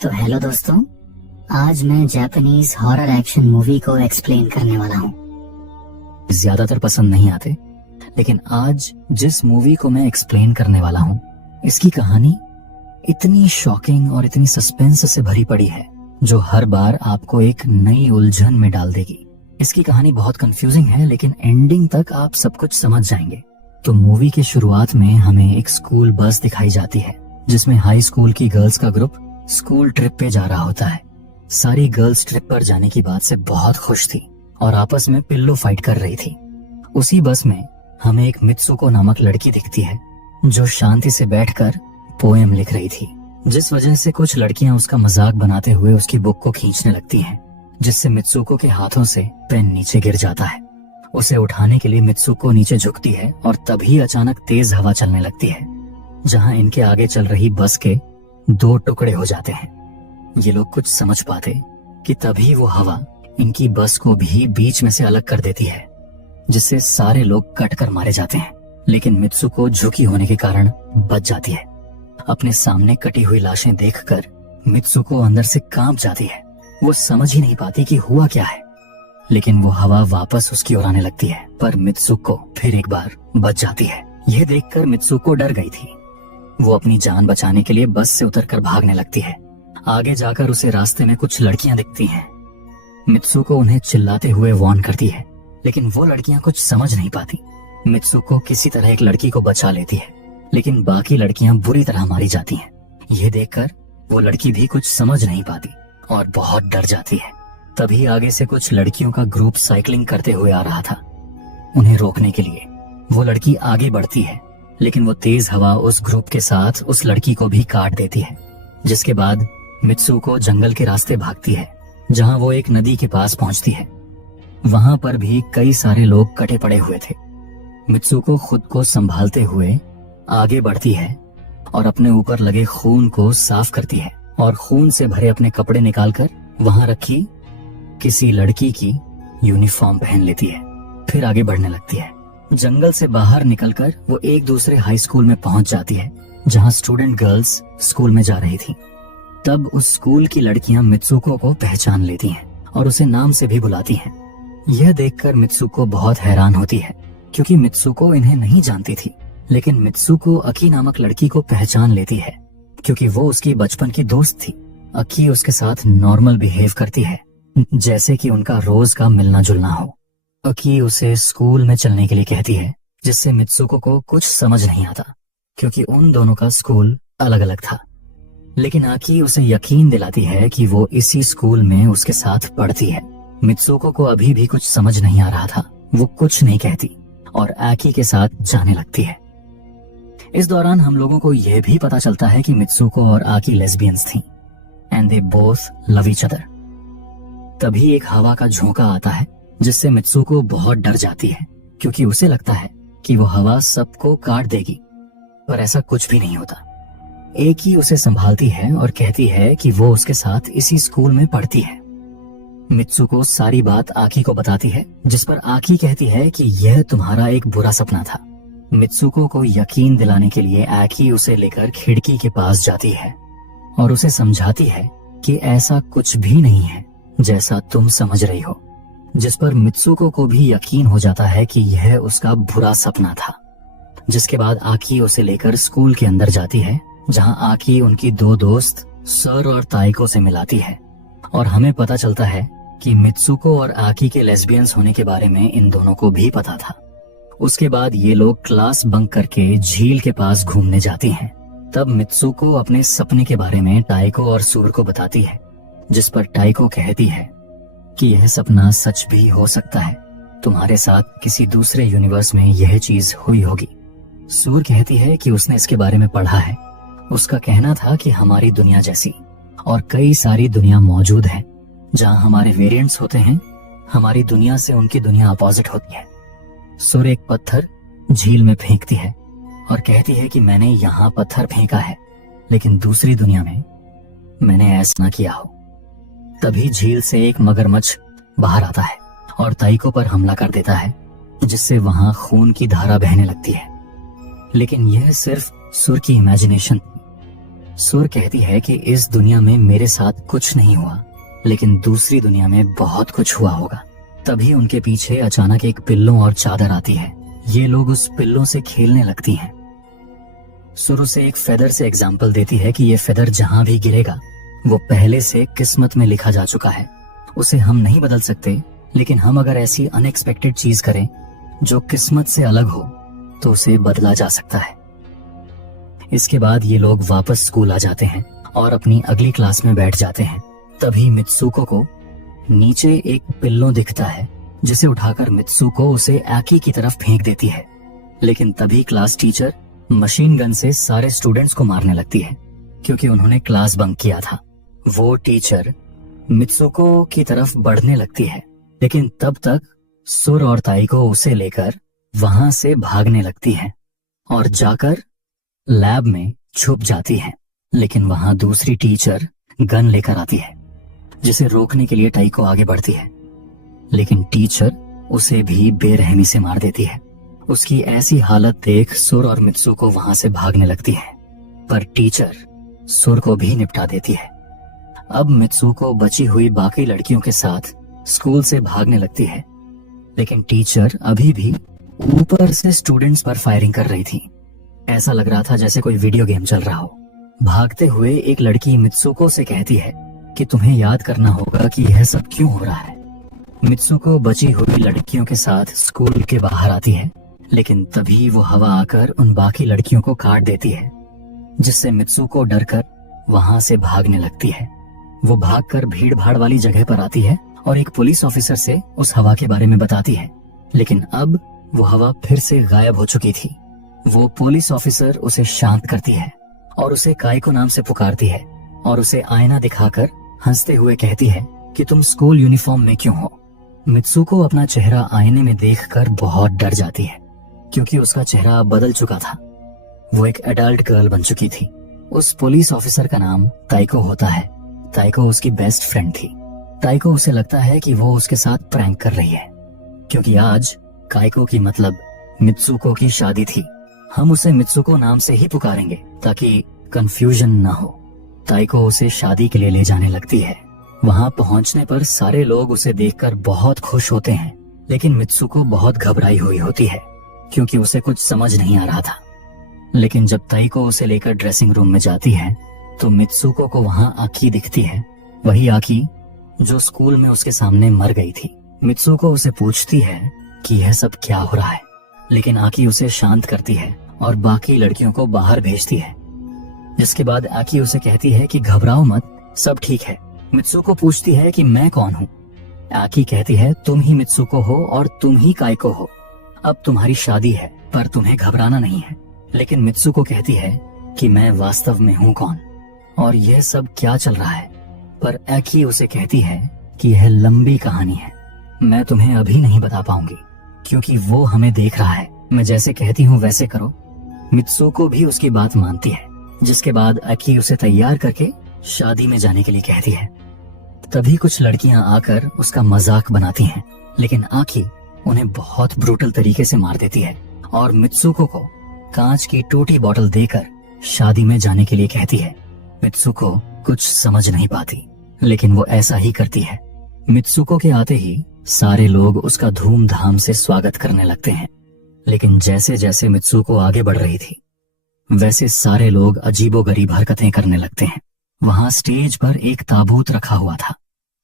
तो हेलो दोस्तों, आज मैं जापानीज हॉरर एक्शन मूवी को एक्सप्लेन करने वाला हूँ। ज्यादातर पसंद नहीं आते, लेकिन आज जिस मूवी को मैं एक्सप्लेन करने वाला हूँ, इसकी कहानी इतनी शॉकिंग और इतनी सस्पेंस से भरी पड़ी है जो हर बार आपको एक नई उलझन में डाल देगी। इसकी कहानी बहुत कंफ्यूजिंग है, लेकिन एंडिंग तक आप सब कुछ समझ जाएंगे। तो मूवी के शुरुआत में हमें एक स्कूल बस दिखाई जाती है जिसमें हाई स्कूल की गर्ल्स का ग्रुप स्कूल ट्रिप पे जा रहा होता है। सारी गर्ल्स ट्रिप पर जाने की बात से बहुत खुश थी और आपस में पिल्लो फाइट कर रही थी। उसी बस में हमें एक मित्सुको नामक लड़की दिखती है जो शांति से बैठकर पोएम लिख रही थी, जिस वजह से कुछ लड़कियां उसका मजाक बनाते हुए उसकी बुक को खींचने लगती हैं, जिससे मित्सुको के हाथों से पेन नीचे गिर जाता है। उसे उठाने के लिए मित्सुको नीचे झुकती है और तभी अचानक तेज हवा चलने लगती है, जहां इनके आगे चल रही बस के 2 टुकड़े हो जाते हैं। ये लोग कुछ समझ पाते कि तभी वो हवा इनकी बस को भी बीच में से अलग कर देती है, जिससे सारे लोग कट कर मारे जाते हैं। लेकिन मित्सुको झुकी होने के कारण बच जाती है। अपने सामने कटी हुई लाशें देखकर मित्सुको अंदर से कांप जाती है। वो समझ ही नहीं पाती कि हुआ क्या है, लेकिन वो हवा वापस उसकी ओर आने लगती है, पर मित्सुको फिर एक बार बच जाती है। यह देखकर मित्सुको डर गई थी। वो अपनी जान बचाने के लिए बस से उतरकर भागने लगती है। आगे जाकर उसे रास्ते में कुछ लड़कियां दिखती हैं। मित्सुको उन्हें चिल्लाते हुए वार्न करती है, लेकिन वो लड़कियां कुछ समझ नहीं पाती। मित्सुको किसी तरह एक लड़की को बचा लेती है, लेकिन बाकी लड़कियां बुरी तरह मारी जाती हैं। यह देखकर वो लड़की भी कुछ समझ नहीं पाती और बहुत डर जाती है। तभी आगे से कुछ लड़कियों का ग्रुप साइकिलिंग करते हुए आ रहा था। उन्हें रोकने के लिए वो लड़की आगे बढ़ती है, लेकिन वो तेज हवा उस ग्रुप के साथ उस लड़की को भी काट देती है। जिसके बाद मित्सुको जंगल के रास्ते भागती है, जहां वो एक नदी के पास पहुंचती है। वहां पर भी कई सारे लोग कटे पड़े हुए थे। मित्सुको खुद को संभालते हुए आगे बढ़ती है और अपने ऊपर लगे खून को साफ करती है और खून से भरे अपने कपड़े निकालकर वहां रखी किसी लड़की की यूनिफॉर्म पहन लेती है। फिर आगे बढ़ने लगती है। जंगल से बाहर निकलकर वो एक दूसरे हाई स्कूल में पहुंच जाती है, जहां स्टूडेंट गर्ल्स स्कूल में जा रही थी। तब उस स्कूल की लड़कियां मित्सुको को पहचान लेती हैं और उसे नाम से भी बुलाती हैं। यह देखकर मित्सुको बहुत हैरान होती है, क्योंकि मित्सुको इन्हें नहीं जानती थी। लेकिन मित्सुको अकी नामक लड़की को पहचान लेती है, क्योंकि वो उसकी बचपन की दोस्त थी। अकी उसके साथ नॉर्मल बिहेव करती है, जैसे कि उनका रोज का मिलना जुलना हो। अकी उसे स्कूल में चलने के लिए कहती है, जिससे मित्सुको को कुछ समझ नहीं आता, क्योंकि उन दोनों का स्कूल अलग अलग था। लेकिन अकी उसे यकीन दिलाती है कि वो इसी स्कूल में उसके साथ पढ़ती है। मित्सुको को अभी भी कुछ समझ नहीं आ रहा था। वो कुछ नहीं कहती और अकी के साथ जाने लगती है। इस दौरान हम लोगों को यह भी पता चलता है कि मित्सुको और अकी लेस्बियंस थी and they both love each other. तभी एक हवा का झोंका आता है, जिससे मित्सुको बहुत डर जाती है, क्योंकि उसे लगता है कि वो हवा सबको काट देगी, पर ऐसा कुछ भी नहीं होता। एक ही उसे संभालती है और कहती है कि वो उसके साथ इसी स्कूल में पढ़ती है। मित्सुको सारी बात आकी को बताती है, जिस पर आकी कहती है कि यह तुम्हारा एक बुरा सपना था। मित्सुको को यकीन दिलाने के लिए आकी उसे लेकर खिड़की के पास जाती है और उसे समझाती है कि ऐसा कुछ भी नहीं है जैसा तुम समझ रही हो, जिस पर मित्सुको को भी यकीन हो जाता है कि यह उसका बुरा सपना था। जिसके बाद आकी उसे लेकर स्कूल के अंदर जाती है, जहां आकी उनकी 2 दोस्त सर और ताइको से मिलाती है और हमें पता चलता है कि मित्सुको और आकी के लेस्बियंस होने के बारे में इन दोनों को भी पता था। उसके बाद ये लोग क्लास बंक करके झील के पास घूमने जाती हैं। तब मित्सुको अपने सपने के बारे में ताइको और सूर को बताती है, जिस पर ताइको कहती है कि यह सपना सच भी हो सकता है। तुम्हारे साथ किसी दूसरे यूनिवर्स में यह चीज हुई होगी। सूर कहती है कि उसने इसके बारे में पढ़ा है। उसका कहना था कि हमारी दुनिया जैसी और कई सारी दुनिया मौजूद है, जहां हमारे वेरिएंट्स होते हैं। हमारी दुनिया से उनकी दुनिया अपोजिट होती है। सूर एक पत्थर झील में फेंकती है और कहती है कि मैंने यहाँ पत्थर फेंका है, लेकिन दूसरी दुनिया में मैंने ऐसा ना किया हो। तभी झील से एक मगरमच्छ बाहर आता है और ताइको पर हमला कर देता है, जिससे वहां खून की धारा बहने लगती है। लेकिन यह सिर्फ सुर की इमेजिनेशन। सुर कहती है कि इस दुनिया में मेरे साथ कुछ नहीं हुआ, लेकिन दूसरी दुनिया में बहुत कुछ हुआ होगा। तभी उनके पीछे अचानक एक पिल्लो और चादर आती है। ये लोग उस पिल्लो से खेलने लगती हैं। सुर उसे एक फेदर से एग्जाम्पल देती है कि ये फेदर जहां भी गिरेगा वो पहले से किस्मत में लिखा जा चुका है। उसे हम नहीं बदल सकते, लेकिन हम अगर ऐसी अनएक्सपेक्टेड चीज करें जो किस्मत से अलग हो तो उसे बदला जा सकता है। इसके बाद ये लोग वापस स्कूल आ जाते हैं और अपनी अगली क्लास में बैठ जाते हैं। तभी मित्सुको को नीचे एक पिल्लो दिखता है, जिसे उठाकर मित्सुको उसे आकी की तरफ फेंक देती है। लेकिन तभी क्लास टीचर मशीन गन से सारे स्टूडेंट्स को मारने लगती है, क्योंकि उन्होंने क्लास बंक किया था। वो टीचर मित्सुको की तरफ बढ़ने लगती है, लेकिन तब तक सुर और ताइको उसे लेकर वहां से भागने लगती हैं और जाकर लैब में छुप जाती है। लेकिन वहां दूसरी टीचर गन लेकर आती है, जिसे रोकने के लिए ताइको आगे बढ़ती है, लेकिन टीचर उसे भी बेरहमी से मार देती है। उसकी ऐसी हालत देख सुर और मित्सुको वहां से भागने लगती है, पर टीचर सुर को भी निपटा देती है। अब मित्सुको बची हुई बाकी लड़कियों के साथ स्कूल से भागने लगती है, लेकिन टीचर अभी भी ऊपर से स्टूडेंट्स पर फायरिंग कर रही थी। ऐसा लग रहा था जैसे कोई वीडियो गेम चल रहा हो। भागते हुए एक लड़की मित्सुको से कहती है कि तुम्हें याद करना होगा कि यह सब क्यों हो रहा है। मित्सुको बची हुई लड़कियों के साथ स्कूल के बाहर आती है, लेकिन तभी वो हवा आकर उन बाकी लड़कियों को काट देती है, जिससे मित्सुको डरकर वहां से भागने लगती है। वो भागकर भीड़ भाड़ वाली जगह पर आती है और एक पुलिस ऑफिसर से उस हवा के बारे में बताती है, लेकिन अब वो हवा फिर से गायब हो चुकी थी। वो पुलिस ऑफिसर उसे शांत करती है और उसे काइको नाम से पुकारती है और उसे आईना दिखाकर हंसते हुए कहती है कि तुम स्कूल यूनिफॉर्म में क्यों हो। मित्सुको अपना चेहरा आईने में देखकर बहुत डर जाती है, क्योंकि उसका चेहरा बदल चुका था। वो एक एडल्ट गर्ल बन चुकी थी। उस पुलिस ऑफिसर का नाम ताइको होता है। ताइको उसकी बेस्ट फ्रेंड थी। ताइको उसे लगता है कि वो उसके साथ प्रैंक कर रही है, क्योंकि आज काइको की मतलब मित्सुको की शादी थी। हम उसे मित्सुको नाम से ही पुकारेंगे ताकि कंफ्यूजन ना हो। ताइको उसे शादी के लिए ले जाने लगती है। वहां पहुंचने पर सारे लोग उसे देखकर बहुत खुश होते हैं, लेकिन मित्सुको बहुत घबराई हुई होती है, क्योंकि उसे कुछ समझ नहीं आ रहा था। लेकिन जब ताइको उसे लेकर ड्रेसिंग रूम में जाती है तो मित्सुको को वहां आकी दिखती है, वही आकी जो स्कूल में उसके सामने मर गई थी। मित्सुको उसे पूछती है कि यह सब क्या हो रहा है, लेकिन आकी उसे शांत करती है और बाकी लड़कियों को बाहर भेजती है। जिसके बाद आकी उसे कहती है कि घबराओ मत, सब ठीक है। मित्सुको पूछती है कि मैं कौन हूँ। आकी कहती है तुम ही मित्सुको हो और तुम ही काइको हो। अब तुम्हारी शादी है, पर तुम्हें घबराना नहीं है। लेकिन मित्सुको कहती है कि मैं वास्तव में हूँ कौन और यह सब क्या चल रहा है। पर आकी उसे कहती है कि यह लंबी कहानी है, मैं तुम्हें अभी नहीं बता पाऊंगी, क्योंकि वो हमें देख रहा है। मैं जैसे कहती हूँ वैसे करो। मित्सुको भी उसकी बात मानती है, जिसके बाद आकी उसे तैयार करके शादी में जाने के लिए कहती है। तभी कुछ लड़कियां आकर उसका मजाक बनाती हैं, लेकिन आकी उन्हें बहुत ब्रूटल तरीके से मार देती है और मित्सुको को कांच की टूटी बोतल देकर शादी में जाने के लिए कहती है। मित्सुको कुछ समझ नहीं पाती, लेकिन वो ऐसा ही करती है। मित्सुको के आते ही सारे लोग उसका धूमधाम से स्वागत करने लगते हैं, लेकिन जैसे जैसे मित्सुको आगे बढ़ रही थी वैसे सारे लोग अजीबोगरीब हरकतें करने लगते हैं। वहां स्टेज पर एक ताबूत रखा हुआ था,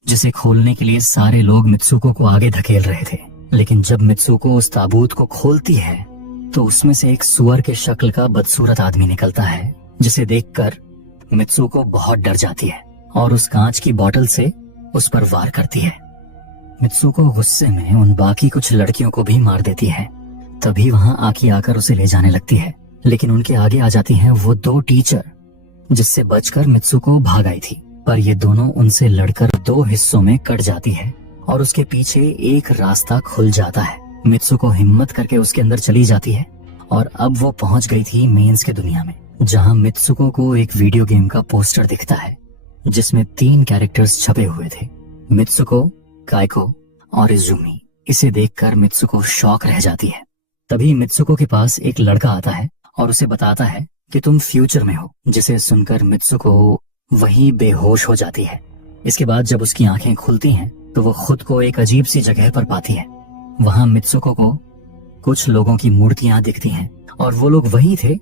जिसे खोलने के लिए सारे लोग मित्सुको को आगे धकेल रहे थे। लेकिन जब मित्सुको उस ताबूत को खोलती है तो उसमें से एक सुअर के शक्ल का बदसूरत आदमी निकलता है, जिसे देखकर मित्सुको बहुत डर जाती है और उस कांच की बोतल से उस पर वार करती है। मित्सुको गुस्से में उन बाकी कुछ लड़कियों को भी मार देती है। तभी वहां आकी आकर उसे ले जाने लगती है, लेकिन उनके आगे आ जाती हैं वो दो टीचर, जिससे बचकर मित्सुको भाग आई थी। पर ये दोनों उनसे लड़कर दो हिस्सों में कट जाती है और उसके पीछे एक रास्ता खुल जाता है। मित्सुको हिम्मत करके उसके अंदर चली जाती है और अब वो पहुंच गई थी मेंस की दुनिया में, जहां मित्सुको को एक वीडियो गेम का पोस्टर दिखता है, जिसमें 3 कैरेक्टर्स छपे हुए थे, मित्सुको, काइको और इजुमी। इसे देखकर मित्सुको शॉक रह जाती है। तभी मित्सुको के पास एक लड़का आता है और उसे बताता है कि तुम फ्यूचर में हो, जिसे सुनकर मित्सुको वहीं बेहोश हो जाती है। इसके बाद जब उसकी आंखें खुलती हैं तो वो खुद को एक अजीब सी जगह पर पाती है। वहां मित्सुको को कुछ लोगों की मूर्तियां दिखती हैं और वो लोग वही थे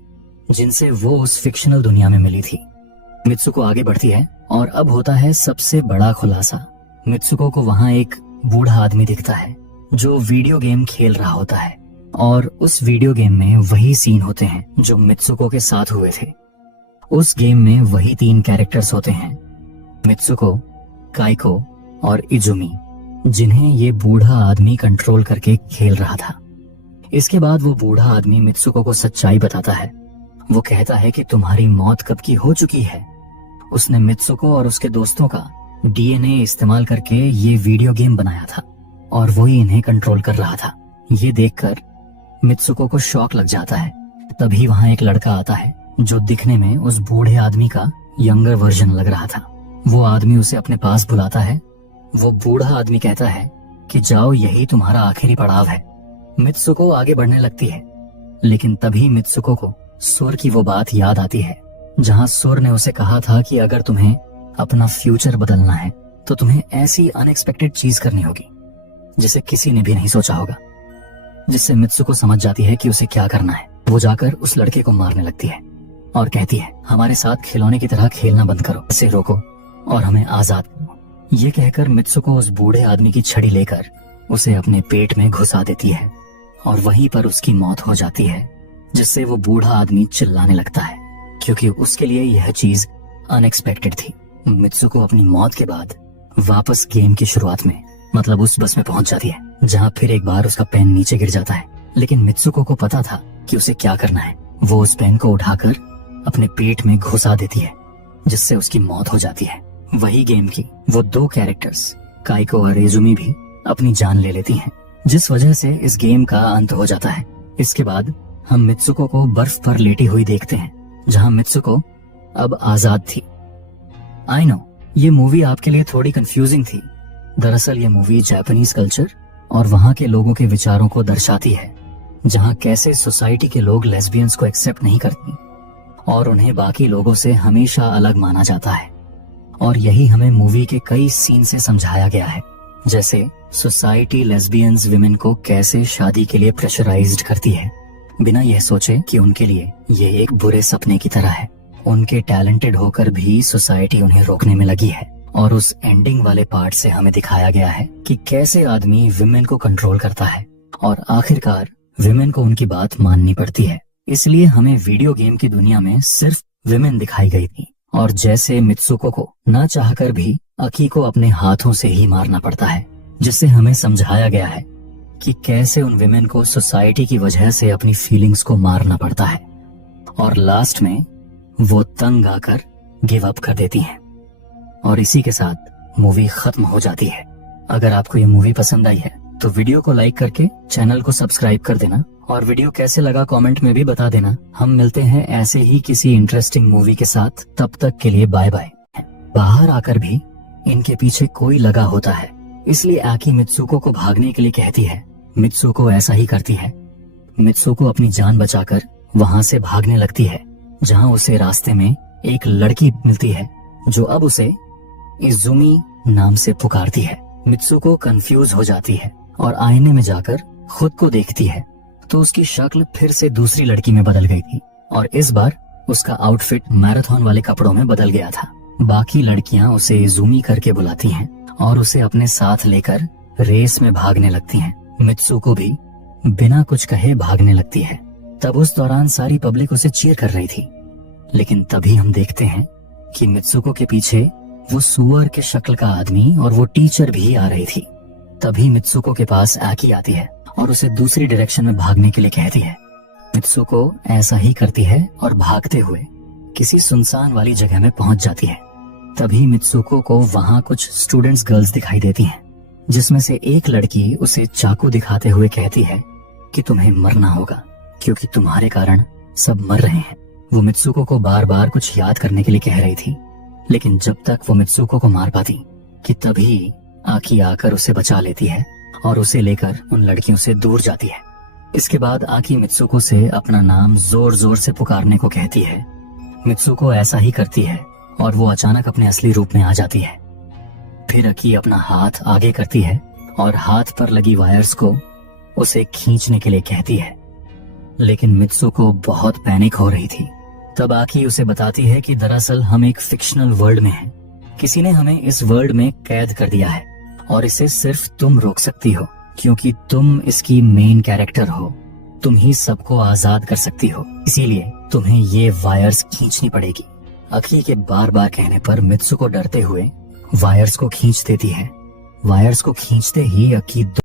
जिनसे वो उस फिक्शनल दुनिया में मिली थी। मित्सुको आगे बढ़ती है और अब होता है सबसे बड़ा खुलासा। मित्सुको को वहां एक बूढ़ा आदमी दिखता है जो वीडियो गेम खेल रहा होता है और उस वीडियो गेम में वही सीन होते हैं जो मित्सुको के साथ हुए थे। उस गेम में वही 3 कैरेक्टर्स होते हैं, मित्सुको, काइको और इजुमी, जिन्हें ये बूढ़ा आदमी कंट्रोल करके खेल रहा था। इसके बाद वो बूढ़ा आदमी मित्सुको को सच्चाई बताता है। वो कहता है कि तुम्हारी मौत कब की हो चुकी है। उसने मित्सुको और उसके दोस्तों का डीएनए इस्तेमाल करके ये वीडियो गेम बनाया था और वही इन्हें कंट्रोल कर रहा था। ये देखकर मित्सुको को शॉक लग जाता है। तभी वहां एक लड़का आता है जो दिखने में उस बूढ़े आदमी का यंगर वर्जन लग रहा था। वो आदमी उसे अपने पास बुलाता है। वो बूढ़ा आदमी कहता है कि जाओ, यही तुम्हारा आखिरी पड़ाव है। मित्सुको आगे बढ़ने लगती है, लेकिन तभी मित्सुको को सुर की वो बात याद आती है जहां सुर ने उसे कहा था कि अगर तुम्हें अपना फ्यूचर बदलना है तो तुम्हें ऐसी अनएक्सपेक्टेड चीज करनी होगी जिसे किसी ने भी नहीं सोचा होगा। जिससे मित्सुको समझ जाती है कि उसे क्या करना है। वो जाकर उस लड़के को मारने लगती है और कहती है, हमारे साथ खिलौने की तरह खेलना बंद करो, इसे रोको और हमें आजाद करो। ये कहकर मित्सुको उस बूढ़े आदमी की छड़ी लेकर उसे अपने पेट में घुसा देती है और वहीं पर उसकी मौत हो जाती है, जिससे वो बूढ़ा आदमी चिल्लाने लगता है क्योंकि उसके लिए यह चीज अनएक्सपेक्टेड थी। मित्सुको अपनी मौत के बाद वापस गेम की शुरुआत में, मतलब उस बस में पहुंच जाती है जहां फिर एक बार उसका पेन नीचे गिर जाता है। लेकिन मित्सुको को पता था कि उसे क्या करना है। वो उस पेन को उठाकर अपने पेट में घुसा देती है, जिससे उसकी मौत हो जाती है। वही गेम की वो 2 कैरेक्टर्स काइको और इजुमी भी अपनी जान ले लेती हैं, जिस वजह से इस गेम का अंत हो जाता है। इसके बाद हम मित्सुको को बर्फ पर लेटी हुई देखते हैं, जहां मित्सुको अब आजाद थी। आई नो, ये मूवी आपके लिए थोड़ी कंफ्यूजिंग थी। दरअसल ये मूवी जापानीज कल्चर और वहां के लोगों के विचारों को दर्शाती है, जहां कैसे सोसाइटी के लोग लेस्बियंस को एक्सेप्ट नहीं करती और उन्हें बाकी लोगों से हमेशा अलग माना जाता है। और यही हमें मूवी के कई सीन से समझाया गया है, जैसे सोसाइटी लेस्बियंस विमेन को कैसे शादी के लिए प्रेशराइज्ड करती है, बिना यह सोचे कि उनके लिए ये एक बुरे सपने की तरह है। उनके टैलेंटेड होकर भी सोसाइटी उन्हें रोकने में लगी है। और उस एंडिंग वाले पार्ट से हमें दिखाया गया है कि कैसे आदमी विमेन को कंट्रोल करता है और आखिरकार विमेन को उनकी बात माननी पड़ती है। इसलिए हमें वीडियो गेम की दुनिया में सिर्फ विमेन दिखाई गई थी और जैसे मित्सुको को ना चाहकर भी अकी को अपने हाथों से ही मारना पड़ता है, जिससे हमें समझाया गया है कि कैसे उन विमेन को सोसाइटी की वजह से अपनी फीलिंग्स को मारना पड़ता है और लास्ट में वो तंग आकर गिव अप कर देती हैं। और इसी के साथ मूवी खत्म हो जाती है। अगर आपको ये मूवी पसंद आई है तो वीडियो को लाइक करके चैनल को सब्सक्राइब कर देना और वीडियो कैसे लगा कमेंट में भी बता देना। हम मिलते हैं ऐसे ही किसी इंटरेस्टिंग मूवी के साथ। तब तक के लिए बाय बाय। बाहर आकर भी इनके पीछे कोई लगा होता है, इसलिए आकी मित्सुको को भागने के लिए कहती है। मित्सुको ऐसा ही करती है। मित्सुको अपनी जान बचाकर वहां से भागने लगती है, जहां उसे रास्ते में एक लड़की मिलती है जो अब उसे इजुमी नाम से पुकारती है। मित्सुको कंफ्यूज हो जाती है और आईने में जाकर खुद को देखती है तो उसकी शक्ल फिर से दूसरी लड़की में बदल गई थी और इस बार उसका आउटफिट मैराथन वाले कपड़ों में बदल गया था। बाकी लड़कियां उसे इजुमी करके बुलाती हैं और उसे अपने साथ लेकर रेस में भागने लगती हैं। मित्सुको भी बिना कुछ कहे भागने लगती है। तब उस दौरान सारी पब्लिक उसे चीयर कर रही थी, लेकिन तभी हम देखते हैं कि मित्सुको के पीछे वो सुअर के शक्ल का आदमी और वो टीचर भी आ रही थी। तभी मित्सुको के पास आकी आती है और उसे दूसरी डायरेक्शन में भागने के लिए कहती है। मित्सुको ऐसा ही करती है और भागते हुए किसी सुनसान वाली जगह में पहुंच जाती है। तभी मित्सुको को वहां कुछ स्टूडेंट्स गर्ल्स दिखाई देती हैं, जिसमें से एक लड़की उसे चाकू दिखाते हुए कहती है कि तुम्हें मरना होगा क्योंकि तुम्हारे कारण सब मर रहे हैं। वो मित्सुको को बार बार कुछ याद करने के लिए कह रही थी, लेकिन जब तक वो मित्सुको को मार पाती कि तभी आकी आकर उसे बचा लेती है और उसे लेकर उन लड़कियों से दूर जाती है। इसके बाद आकी मित्सुको से अपना नाम जोर जोर से पुकारने को कहती है। मित्सुको ऐसा ही करती है और वो अचानक अपने असली रूप में आ जाती है। फिर अकी अपना हाथ आगे करती है और हाथ पर लगी वायर्स को उसे खींचने के लिए कहती है, लेकिन मित्सुको बहुत पैनिक हो रही थी। तब आकी उसे बताती है कि दरअसल हम एक फिक्शनल वर्ल्ड में हैं। किसी ने हमें इस वर्ल्ड में कैद कर दिया है और इसे सिर्फ तुम रोक सकती हो, क्योंकि तुम इसकी मेन कैरेक्टर हो। तुम ही सबको आजाद कर सकती हो, इसीलिए तुम्हें ये वायर्स खींचनी पड़ेगी। अकी के बार बार कहने पर मित्सुको डरते हुए वायर्स को खींच देती है। वायर्स को खींचते ही अकी